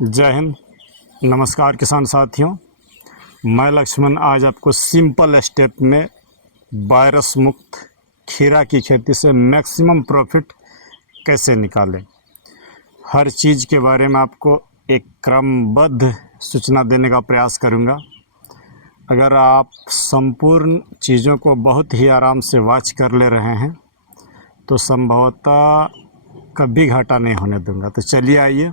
जय हिंद। नमस्कार किसान साथियों, मैं लक्ष्मण आज आपको सिंपल स्टेप में वायरस मुक्त खीरा की खेती से मैक्सिमम प्रॉफिट कैसे निकालें, हर चीज़ के बारे में आपको एक क्रमबद्ध सूचना देने का प्रयास करूंगा। अगर आप संपूर्ण चीज़ों को बहुत ही आराम से वॉच कर ले रहे हैं तो संभवतः कभी घाटा नहीं होने दूंगा। तो चलिए आइए,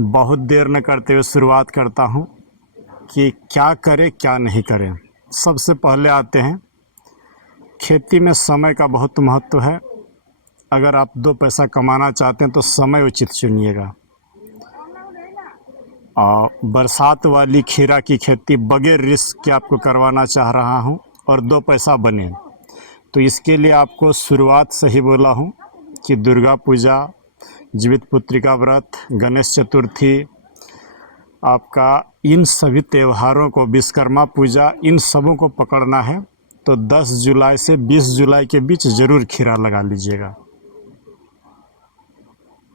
बहुत देर न करते हुए शुरुआत करता हूं कि क्या करें क्या नहीं करें। सबसे पहले आते हैं, खेती में समय का बहुत महत्व है। अगर आप 2 पैसा कमाना चाहते हैं तो समय उचित चुनिएगा। बरसात वाली खीरा की खेती बगैर रिस्क के आपको करवाना चाह रहा हूं और 2 पैसा बने, तो इसके लिए आपको शुरुआत से ही बोला हूं कि दुर्गा पूजा, जीवित पुत्रिका व्रत, गणेश चतुर्थी, आपका इन सभी त्योहारों को, विश्वकर्मा पूजा, इन सबों को पकड़ना है तो 10 जुलाई से 20 जुलाई के बीच ज़रूर खीरा लगा लीजिएगा।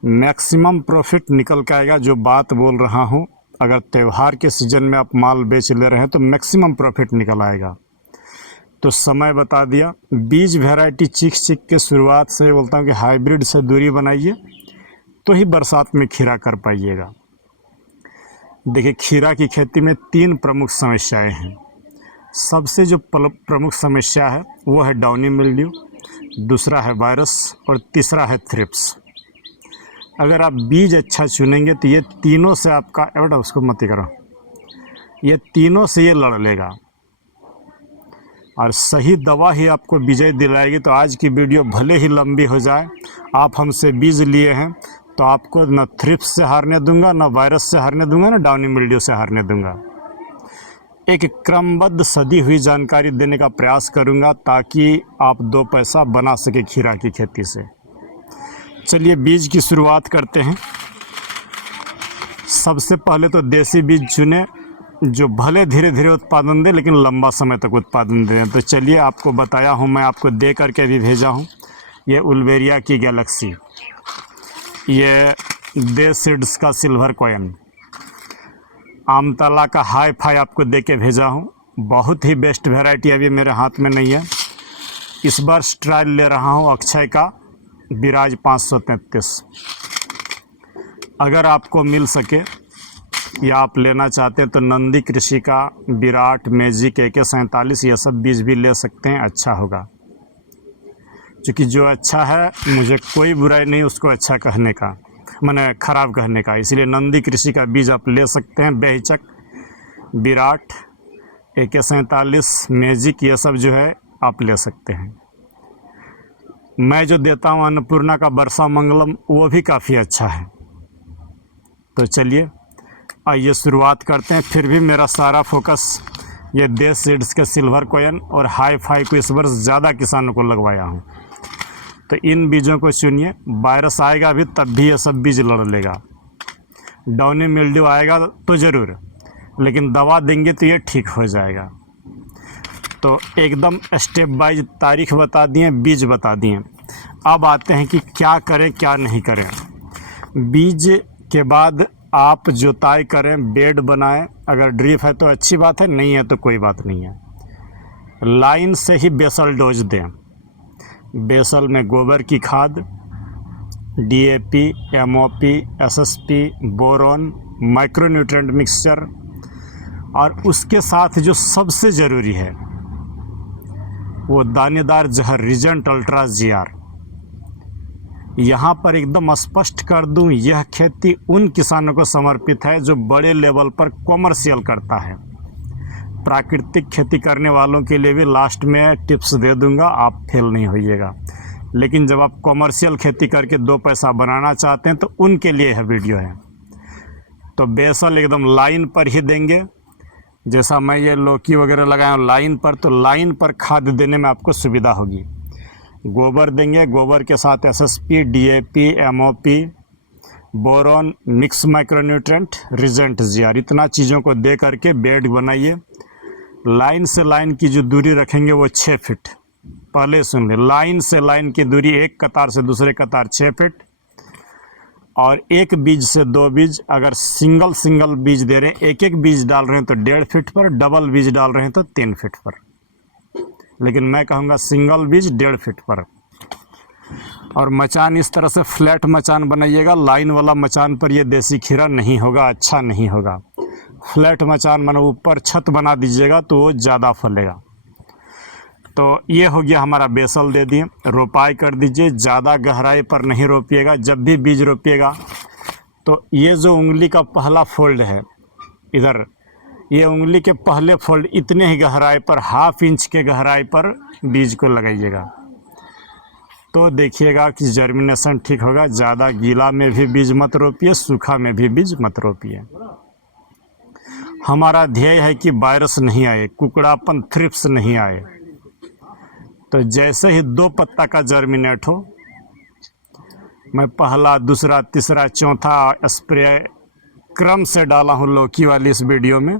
मैक्सिमम प्रॉफिट निकल के आएगा। जो बात बोल रहा हूँ, अगर त्यौहार के सीज़न में आप माल बेच ले रहे हैं तो मैक्सिमम प्रॉफिट निकल आएगा। तो समय बता दिया। बीज वैरायटी चीख के शुरुआत से बोलता हूँ कि हाइब्रिड से दूरी बनाइए तो ही बरसात में खीरा कर पाइएगा। देखिए, खीरा की खेती में 3 प्रमुख समस्याएं हैं। सबसे जो प्रमुख समस्या है वो है डाउनी मिल्ड्यू, दूसरा है वायरस और तीसरा है थ्रिप्स। अगर आप बीज अच्छा चुनेंगे तो ये तीनों से आपका उसको मत करो, ये तीनों से ये लड़ लेगा और सही दवा ही आपको विजय दिलाएगी। तो आज की वीडियो भले ही लंबी हो जाए, आप हमसे बीज लिए हैं तो आपको न थ्रिप्स से हारने दूंगा, न वायरस से हारने दूंगा, न डाउनी मिल्ड्यू से हारने दूंगा। एक क्रमबद्ध सदी हुई जानकारी देने का प्रयास करूंगा ताकि आप 2 पैसा बना सके खीरा की खेती से। चलिए बीज की शुरुआत करते हैं। सबसे पहले तो देसी बीज चुने जो भले धीरे धीरे उत्पादन दे लेकिन लंबा समय तक उत्पादन दें। तो चलिए, आपको बताया हूँ, मैं आपको दे करके भी भेजा हूँ। ये उल्वेरिया की गैलेक्सी, ये देश सीड्स का सिल्वर कॉइन, आमतला का हाई फाई आपको दे के भेजा हूँ। बहुत ही बेस्ट वैरायटी अभी मेरे हाथ में नहीं है। इस बार ट्रायल ले रहा हूँ अक्षय का विराज 533। अगर आपको मिल सके या आप लेना चाहते हैं तो नंदी कृषि का विराट, मैजिक, AK47, ये सब बीज भी ले सकते हैं, अच्छा होगा। क्योंकि जो अच्छा है, मुझे कोई बुराई नहीं उसको अच्छा कहने का, माने ख़राब कहने का। इसलिए नंदी कृषि का बीज आप ले सकते हैं बेहिचक। विराट, AK47, मैजिक, ये सब जो है आप ले सकते हैं। मैं जो देता हूँ अन्नपूर्णा का वर्षा मंगलम, वो भी काफ़ी अच्छा है। तो चलिए आइए शुरुआत करते हैं। फिर भी मेरा सारा फोकस ये देश सीड्स के सिल्वर कॉइन और हाई फाई को इस वर्ष ज़्यादा किसानों को लगवाया हूँ। तो इन बीजों को चुनिए। वायरस आएगा भी तब भी ये सब बीज लड़ लेगा। डाउनी मिल्ड्यू आएगा तो ज़रूर, लेकिन दवा देंगे तो ये ठीक हो जाएगा। तो एकदम स्टेप वाइज तारीख बता दिए, बीज बता दिए। अब आते हैं कि क्या करें क्या नहीं करें। बीज के बाद आप जुताई करें, बेड बनाएं। अगर ड्रिप है तो अच्छी बात है, नहीं है तो कोई बात नहीं है। लाइन से ही बेसल डोज दें। बेसल में गोबर की खाद, DAP, MOP, SSP, boron, micronutrient mixture, और उसके साथ जो सबसे ज़रूरी है वो दानेदार जहर रीजेंट अल्ट्रा GR। यहाँ पर एकदम स्पष्ट कर दूँ, यह खेती उन किसानों को समर्पित है जो बड़े लेवल पर कॉमर्शियल करता है। प्राकृतिक खेती करने वालों के लिए भी लास्ट में टिप्स दे दूंगा, आप फेल नहीं होइएगा। लेकिन जब आप कॉमर्शियल खेती करके 2 पैसा बनाना चाहते हैं तो उनके लिए यह वीडियो है। तो बेसल एकदम लाइन पर ही देंगे। जैसा मैं ये लौकी वगैरह लगाया हूँ लाइन पर, तो लाइन पर खाद देने में आपको सुविधा होगी। गोबर देंगे, गोबर के साथ SSP, DAP, MOP, boron, mix micronutrient, Regent GR, इतना चीज़ों को दे करके बेड बनाइए। लाइन से लाइन की जो दूरी रखेंगे वो 6 फीट। पहले सुन ले, लाइन से लाइन की दूरी, एक कतार से दूसरे कतार 6 फीट। और एक बीज से 2 बीज, अगर सिंगल बीज दे रहे हैं, एक बीज डाल रहे हैं तो 1.5 फीट पर, डबल बीज डाल रहे हैं तो 3 फीट पर, लेकिन मैं कहूँगा सिंगल बीज 1.5 फीट पर। और मचान इस तरह से फ्लैट मचान बनाइएगा, लाइन वाला मचान पर ये देसी खीरा नहीं होगा, अच्छा नहीं होगा। फ्लैट मचान माने ऊपर छत बना दीजिएगा तो वो ज़्यादा फलेगा। तो ये हो गया हमारा बेसल दे दिए, रोपाई कर दीजिए। ज़्यादा गहराई पर नहीं रोपिएगा। जब भी बीज रोपिएगा तो ये जो उंगली का पहला फोल्ड है इधर, ये उंगली के पहले फोल्ड इतने ही गहराई पर, 1/2 इंच के गहराई पर बीज को लगाइएगा, तो देखिएगा कि जर्मिनेशन ठीक होगा। ज़्यादा गीला में भी बीज मत रोपिए, सूखा में भी बीज मत रोपिए। हमारा ध्येय है कि वायरस नहीं आए, कुकड़ापन, थ्रिप्स नहीं आए। तो जैसे ही 2 पत्ता का जर्मिनेट हो, मैं पहला, दूसरा, तीसरा, चौथा स्प्रे क्रम से डाला हूँ लौकी वाली इस वीडियो में।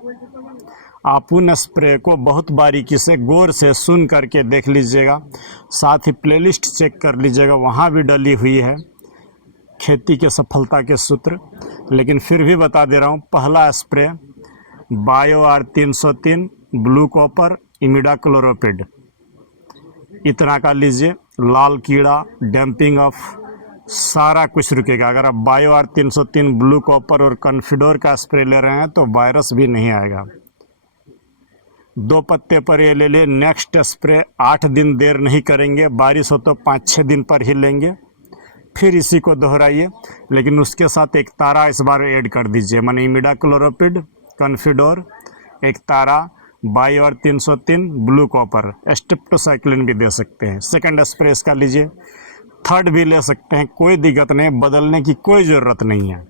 आप उन स्प्रे को बहुत बारीकी से गौर से सुन करके देख लीजिएगा। साथ ही प्लेलिस्ट चेक कर लीजिएगा, वहाँ भी डली हुई है खेती के सफलता के सूत्र। लेकिन फिर भी बता दे रहा हूँ, पहला स्प्रे बायो-आर 303, ब्लू कॉपर, इमिडाक्लोरोपिड, इतना का लीजिए। लाल कीड़ा, डैम्पिंग ऑफ, सारा कुछ रुकेगा। अगर आप बायो-आर 303, ब्लू कॉपर और कॉन्फिडोर का स्प्रे ले रहे हैं तो वायरस भी नहीं आएगा। 2 पत्ते पर ये ले लिए। नेक्स्ट स्प्रे 8 दिन देर नहीं करेंगे, बारिश हो तो 5-6 दिन पर ही लेंगे, फिर इसी को दोहराइए। लेकिन उसके साथ एक तारा इस बार ऐड कर दीजिए, माने इमिडाक्लोरोपिड, कॉन्फिडोर, एक तारा, बायो-आर 303, ब्लू कॉपर, स्ट्रेप्टोसाइक्लिन भी दे सकते हैं। सेकंड स्प्रे इसका लीजिए। थर्ड भी ले सकते हैं, कोई दिक्कत नहीं, बदलने की कोई ज़रूरत नहीं है।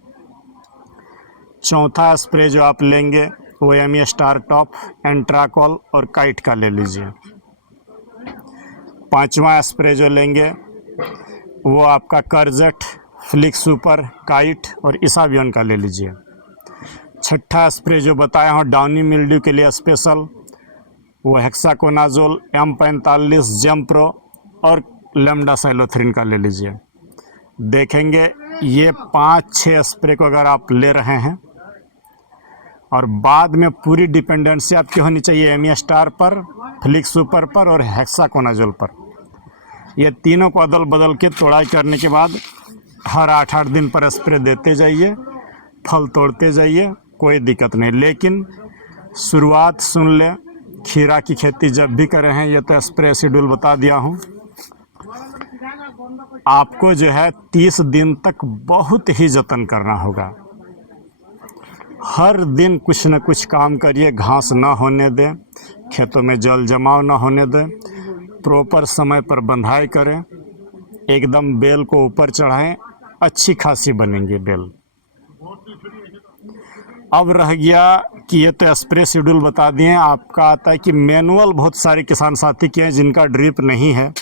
चौथा स्प्रे जो आप लेंगे वो एमी स्टार टॉप, एंट्राकॉल और काइट का ले लीजिए। 5वां स्प्रे जो लेंगे वो आपका करजट, फ्लिक सुपर, काइट और इसाबियन का ले लीजिए। 6ठा स्प्रे जो बताया हूँ डाउनी मिल्ड्यू के लिए स्पेशल, वो हेक्साकोनाजोल, M45, जेम्प्रो और लेमडासाइलोथ्रिन का ले लीजिए। देखेंगे ये 5-6 स्प्रे को अगर आप ले रहे हैं और बाद में पूरी डिपेंडेंसी आपकी होनी चाहिए एमी स्टार पर, फ्लिक सुपर पर और हेक्साकोनाजोल पर। ये तीनों को अदल बदल के तोड़ाई करने के बाद हर 8-8 दिन पर स्प्रे देते जाइए, फल तोड़ते जाइए, कोई दिक्कत नहीं। लेकिन शुरुआत सुन ले, खीरा की खेती जब भी कर रहे हैं, ये तो स्प्रे शेड्यूल बता दिया हूँ। आपको जो है 30 दिन तक बहुत ही जतन करना होगा। हर दिन कुछ न कुछ काम करिए, घास ना होने दें, खेतों में जल जमाव ना होने दें, प्रॉपर समय पर बंधाई करें, एकदम बेल को ऊपर चढ़ाएं, अच्छी खासी बनेंगे बेल। अब रह गया कि ये तो स्प्रे शेड्यूल बता दिए। आपका आता है कि मैनुअल बहुत सारे किसान साथी के हैं जिनका ड्रिप नहीं है,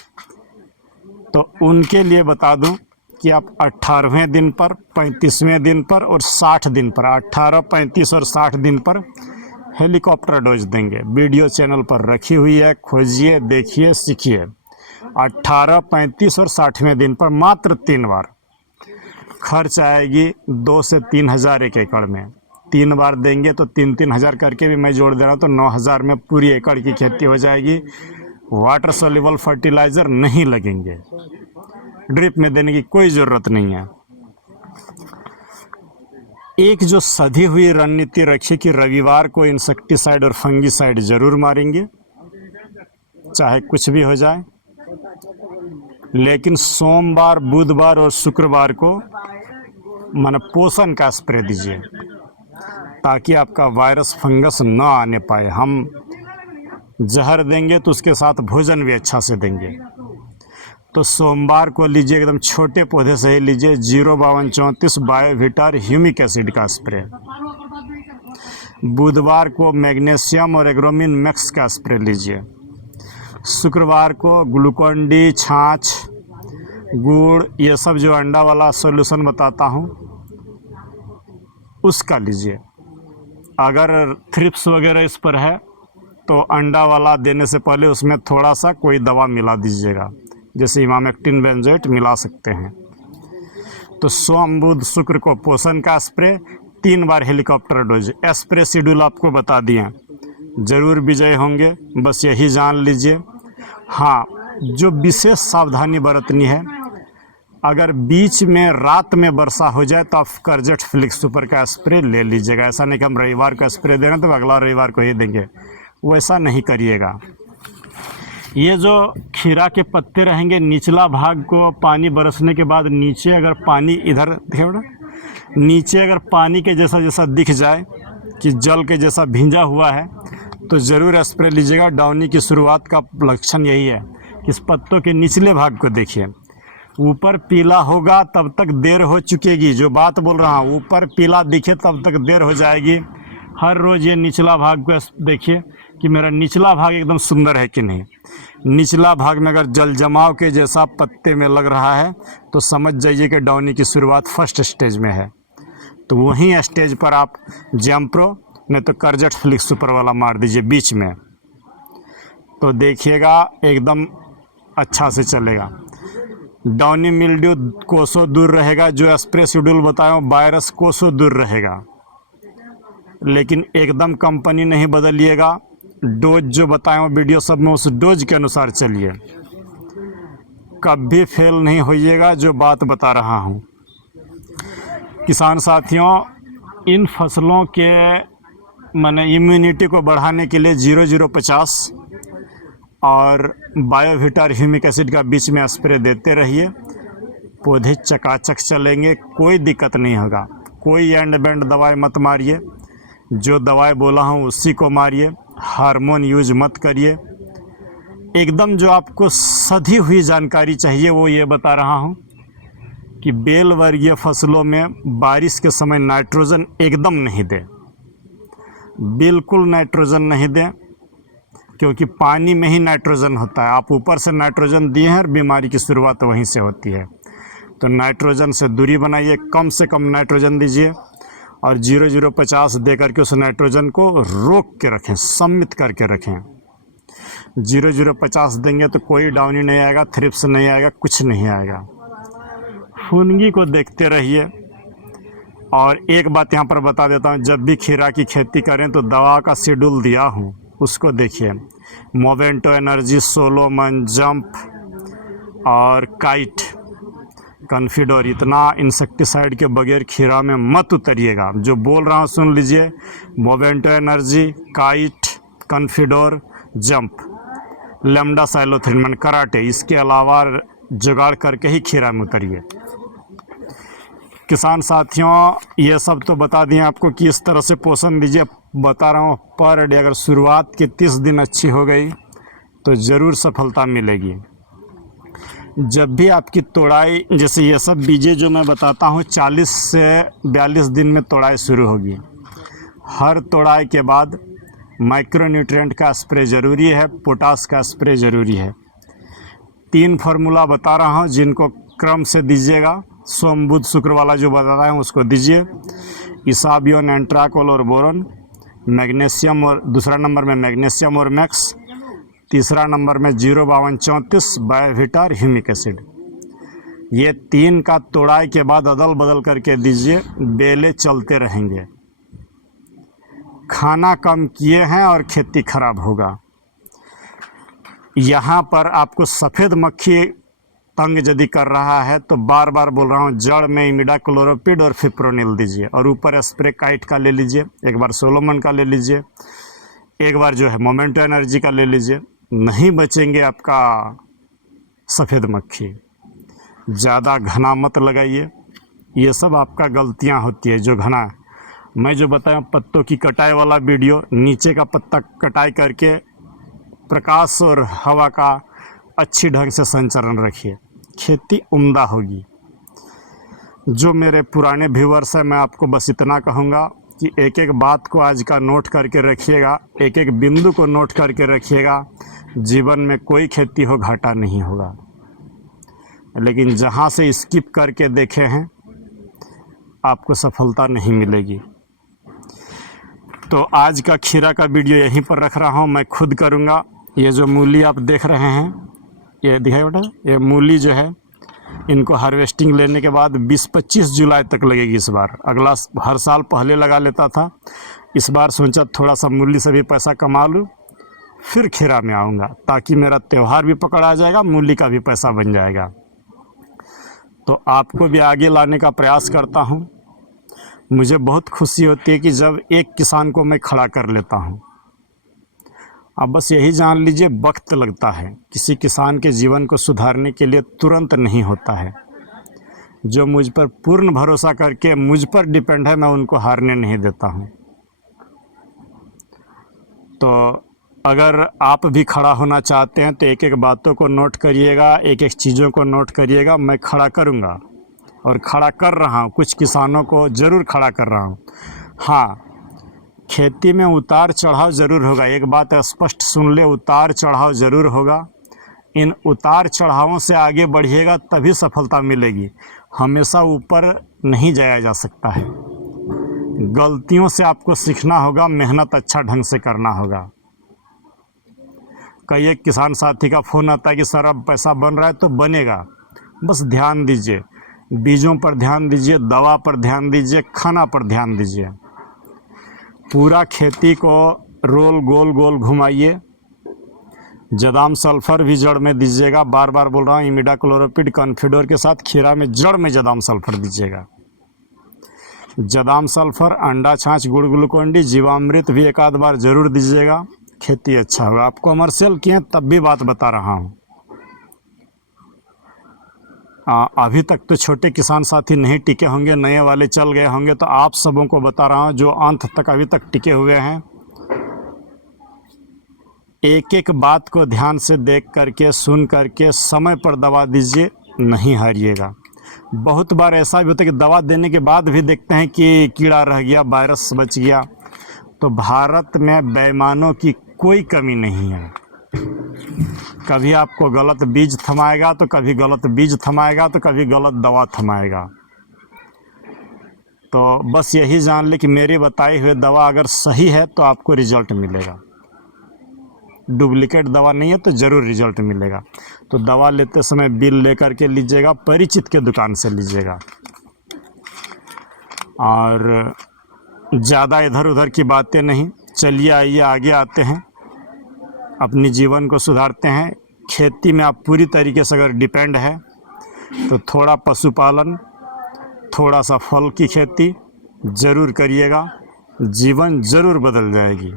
तो उनके लिए बता दूं कि आप 18वें दिन पर, 35वें दिन पर और 60 दिन पर, 18, 35 और 60 दिन पर हेलीकॉप्टर डोज देंगे। वीडियो चैनल पर रखी हुई है, खोजिए, देखिए, सीखिए। 18, 35 और 60वें दिन पर मात्र 3 बार। खर्च आएगी 2 से 3 हज़ार एक एकड़ में। 3 बार देंगे तो 3-3 हज़ार करके भी मैं जोड़ दे रहा हूँ, तो 9 हज़ार में पूरी एकड़ की खेती हो जाएगी। वाटर सोल्यूबल फर्टिलाइज़र नहीं लगेंगे, ड्रिप में देने की कोई ज़रूरत नहीं है। एक जो सधी हुई रणनीति रखिए कि रविवार को इंसेक्टिसाइड और फंगिसाइड ज़रूर मारेंगे, चाहे कुछ भी हो जाए। लेकिन सोमवार, बुधवार और शुक्रवार को माने पोषण का स्प्रे दीजिए, ताकि आपका वायरस, फंगस ना आने पाए। हम जहर देंगे तो उसके साथ भोजन भी अच्छा से देंगे। तो सोमवार को लीजिए, एकदम छोटे पौधे से ही लीजिए, 05234 बायोविटार ह्यूमिक एसिड का स्प्रे। बुधवार को मैग्नीशियम और एग्रोमिन मैक्स का स्प्रे लीजिए। शुक्रवार को ग्लूकोन डी, छाछ, गुड़, ये सब जो अंडा वाला सॉल्यूशन बताता हूँ उसका लीजिए। अगर थ्रिप्स वगैरह इस पर है तो अंडा वाला देने से पहले उसमें थोड़ा सा कोई दवा मिला दीजिएगा, जैसे इमामेक्टिन बेंजोएट मिला सकते हैं। तो सोम बुध शुक्र को पोषण का स्प्रे, 3 बार हेलीकॉप्टर डोज। स्प्रे शेड्यूल आपको बता दिए, ज़रूर विजय होंगे, बस यही जान लीजिए। हाँ, जो विशेष सावधानी बरतनी है, अगर बीच में रात में वर्षा हो जाए तो आप करजेट फ्लिक्स सुपर का स्प्रे ले लीजिएगा। ऐसा नहीं कि हम रविवार का स्प्रे दे रहे हैं तो अगला रविवार को ही देंगे, वैसा नहीं करिएगा। ये जो खीरा के पत्ते रहेंगे, निचला भाग को पानी बरसने के बाद नीचे अगर पानी इधर देखिए बेटा, नीचे अगर पानी के जैसा जैसा दिख जाए कि जल के जैसा भींजा हुआ है तो ज़रूर स्प्रे लीजिएगा। डाउनी की शुरुआत का लक्षण यही है कि इस पत्तों के निचले भाग को देखिए, ऊपर पीला होगा तब तक देर हो चुकेगी। जो बात बोल रहा हूँ, ऊपर पीला दिखे तब तक देर हो जाएगी। हर रोज़ ये निचला भाग को देखिए कि मेरा निचला भाग एकदम सुंदर है कि नहीं। निचला भाग में अगर जल जमाव के जैसा पत्ते में लग रहा है तो समझ जाइए कि डाउनी की शुरुआत फर्स्ट स्टेज में है। तो वहीं स्टेज पर आप जैम्प्रो नहीं तो करजेट फ्लिक्स सुपर वाला मार दीजिए बीच में, तो देखिएगा एकदम अच्छा से चलेगा। डाउनी मिल्ड्यू कोसों दूर रहेगा, जो स्प्रे शेड्यूल बताया वायरस कोसों दूर रहेगा, लेकिन एकदम कंपनी नहीं बदलिएगा। डोज जो बताया वीडियो सब में, उस डोज के अनुसार चलिए, कभी फेल नहीं होइएगा। जो बात बता रहा हूँ किसान साथियों, इन फसलों के माने इम्यूनिटी को बढ़ाने के लिए 0050 और बायोविटा और ह्यूमिक एसिड का बीच में स्प्रे देते रहिए। पौधे चकाचक चलेंगे, कोई दिक्कत नहीं होगा। कोई एंड बैंड दवाई मत मारिए, जो दवाई बोला हूँ उसी को मारिए। हार्मोन यूज मत करिए। एकदम जो आपको सधी हुई जानकारी चाहिए वो ये बता रहा हूँ कि बेल वर्गीय फसलों में बारिश के समय नाइट्रोजन एकदम नहीं दें, बिल्कुल नाइट्रोजन नहीं दें, क्योंकि पानी में ही नाइट्रोजन होता है। आप ऊपर से नाइट्रोजन दिए हैं और बीमारी की शुरुआत वहीं से होती है। तो नाइट्रोजन से दूरी बनाइए, कम से कम नाइट्रोजन दीजिए और 0050 दे करके उस नाइट्रोजन को रोक के रखें, सम्मित करके रखें। 0050 देंगे तो कोई डाउनी नहीं आएगा, थ्रिप्स नहीं आएगा, कुछ नहीं आएगा। फुनगी को देखते रहिए। और एक बात यहाँ पर बता देता हूँ, जब भी खीरा की खेती करें तो दवा का शेड्यूल दिया हूँ, उसको देखिए। मोवेंटो एनर्जी, सोलोमन, जंप और काइट, कन्फिडोर, इतना इंसेक्टिसाइड के बगैर खीरा में मत उतरिएगा। जो बोल रहा हूँ सुन लीजिए, Movento Energy, Kite, Confidor, Jump, lambda cyhalothrin, Karate, इसके अलावा जुगाड़ करके ही खीरा में उतरिए। किसान साथियों, ये सब तो बता दिए आपको कि इस तरह से पोषण दीजिए। बता रहा हूँ पर डे अगर शुरुआत के 30 दिन अच्छी हो गई तो ज़रूर सफलता मिलेगी। जब भी आपकी तोड़ाई, जैसे ये सब बीजें जो मैं बताता हूँ, 40 से 42 दिन में तोड़ाई शुरू होगी। हर तोड़ाई के बाद माइक्रोन्यूट्रिएंट का स्प्रे ज़रूरी है, पोटास का स्प्रे ज़रूरी है। 3 फार्मूला बता रहा हूँ जिनको क्रम से दीजिएगा। सोम बुध शुक्र वाला जो बताता है उसको दीजिए। इसाबियोन, एंट्राकोल और बोरोन। मैग्नीशियम, और दूसरा नंबर में मैग्नीशियम और मैक्स। तीसरा नंबर में 05234 बायोविटा और ह्यूमिक एसिड। ये 3 का तोड़ाई के बाद अदल बदल करके दीजिए, बेले चलते रहेंगे। खाना कम किए हैं और खेती खराब होगा। यहाँ पर आपको सफ़ेद मक्खी तंग यदि कर रहा है तो बार बार बोल रहा हूँ, जड़ में इमिडाक्लोरोपिड और फिप्रोनिल दीजिए और ऊपर स्प्रे काइट का ले लीजिए, एक बार सोलोमन का ले लीजिए, एक बार जो है मोमेंटो एनर्जी का ले लीजिए। नहीं बचेंगे आपका सफ़ेद मक्खी। ज़्यादा घना मत लगाइए, ये सब आपका गलतियाँ होती है। जो घना, मैं जो बताया पत्तों की कटाई वाला वीडियो, नीचे का पत्ता कटाई करके प्रकाश और हवा का अच्छी ढंग से संचरण रखिए, खेती उम्दा होगी। जो मेरे पुराने व्यूअर्स हैं, मैं आपको बस इतना कहूँगा कि एक एक बात को आज का नोट करके रखिएगा, एक एक बिंदु को नोट करके रखिएगा। जीवन में कोई खेती हो घाटा नहीं होगा, लेकिन जहाँ से स्किप करके देखे हैं आपको सफलता नहीं मिलेगी। तो आज का खीरा का वीडियो यहीं पर रख रहा हूँ, मैं खुद करूँगा। ये जो मूली आप देख रहे हैं, ये दिखाई बेटा, ये मूली जो है इनको हार्वेस्टिंग लेने के बाद 20-25 जुलाई तक लगेगी इस बार। अगला हर साल पहले लगा लेता था, इस बार सोचा थोड़ा सा मूली से भी पैसा कमा लूँ, फिर खीरा में आऊँगा, ताकि मेरा त्यौहार भी पकड़ आ जाएगा, मूली का भी पैसा बन जाएगा। तो आपको भी आगे लाने का प्रयास करता हूँ। मुझे बहुत खुशी होती है कि जब एक किसान को मैं खड़ा कर लेता हूँ। अब बस यही जान लीजिए, वक्त लगता है, किसी किसान के जीवन को सुधारने के लिए तुरंत नहीं होता है। जो मुझ पर पूर्ण भरोसा करके मुझ पर डिपेंड है, मैं उनको हारने नहीं देता हूँ। तो अगर आप भी खड़ा होना चाहते हैं तो एक एक बातों को नोट करिएगा, एक एक चीज़ों को नोट करिएगा। मैं खड़ा करूँगा और खड़ा कर रहा हूँ, कुछ किसानों को ज़रूर खड़ा कर रहा हूँ। हाँ, खेती में उतार चढ़ाव ज़रूर होगा, एक बात स्पष्ट सुन ले, उतार चढ़ाव ज़रूर होगा। इन उतार चढ़ावों से आगे बढ़िएगा तभी सफलता मिलेगी। हमेशा ऊपर नहीं जाया जा सकता है। गलतियों से आपको सीखना होगा, मेहनत अच्छा ढंग से करना होगा। कई एक किसान साथी का फ़ोन आता है कि सर अब पैसा बन रहा है, तो बनेगा, बस ध्यान दीजिए, बीजों पर ध्यान दीजिए, दवा पर ध्यान दीजिए, खाना पर ध्यान दीजिए। पूरा खेती को रोल गोल गोल घुमाइए। जदाम सल्फ़र भी जड़ में दीजिएगा, बार बार बोल रहा हूँ, इमिडाक्लोरोपिड कॉन्फिडोर के साथ खीरा में जड़ में जदाम सल्फ़र दीजिएगा। जदाम सल्फ़र, अंडा छाछ, गुड़ ग्लूकोन-डी, जीवामृत भी एक आध बार ज़रूर दीजिएगा, खेती अच्छा होगा। आप कमर्शियल किए तब भी बात बता रहा हूँ। अभी तक तो छोटे किसान साथी नहीं टिके होंगे, नए वाले चल गए होंगे, तो आप सबों को बता रहा हूँ जो अंत तक अभी तक टिके हुए हैं। एक एक बात को ध्यान से देख करके, सुन करके समय पर दवा दीजिए, नहीं हारिएगा। बहुत बार ऐसा भी होता है कि दवा देने के बाद भी देखते हैं कि कीड़ा रह गया, वायरस बच गया। तो भारत में बेईमानों की कोई कमी नहीं है। कभी आपको गलत बीज थमाएगा तो कभी गलत बीज थमाएगा, तो कभी गलत दवा थमाएगा। तो बस यही जान ले कि मेरी बताई हुई दवा अगर सही है तो आपको रिजल्ट मिलेगा। डुप्लीकेट दवा नहीं है तो ज़रूर रिजल्ट मिलेगा। तो दवा लेते समय बिल लेकर के लीजिएगा, परिचित के दुकान से लीजिएगा। और ज़्यादा इधर उधर की बातें नहीं, चलिए आइए आगे आते हैं, अपनी जीवन को सुधारते हैं। खेती में आप पूरी तरीके से अगर डिपेंड है तो थोड़ा पशुपालन, थोड़ा सा फल की खेती ज़रूर करिएगा, जीवन ज़रूर बदल जाएगी।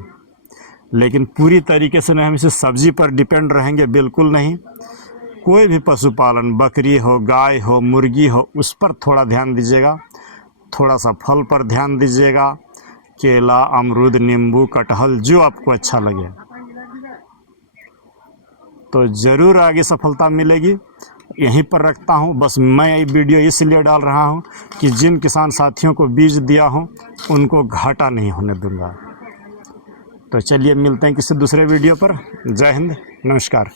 लेकिन पूरी तरीके से नहीं, हम इसे सब्ज़ी पर डिपेंड रहेंगे, बिल्कुल नहीं। कोई भी पशुपालन, बकरी हो, गाय हो, मुर्गी हो, उस पर थोड़ा ध्यान दीजिएगा। थोड़ा सा फल पर ध्यान दीजिएगा, केला, अमरूद, नींबू, कटहल, जो आपको अच्छा लगे, तो ज़रूर आगे सफलता मिलेगी। यहीं पर रखता हूँ। बस मैं ये वीडियो इसलिए डाल रहा हूँ कि जिन किसान साथियों को बीज दिया हूँ उनको घाटा नहीं होने दूंगा। तो चलिए मिलते हैं किसी दूसरे वीडियो पर। जय हिंद, नमस्कार।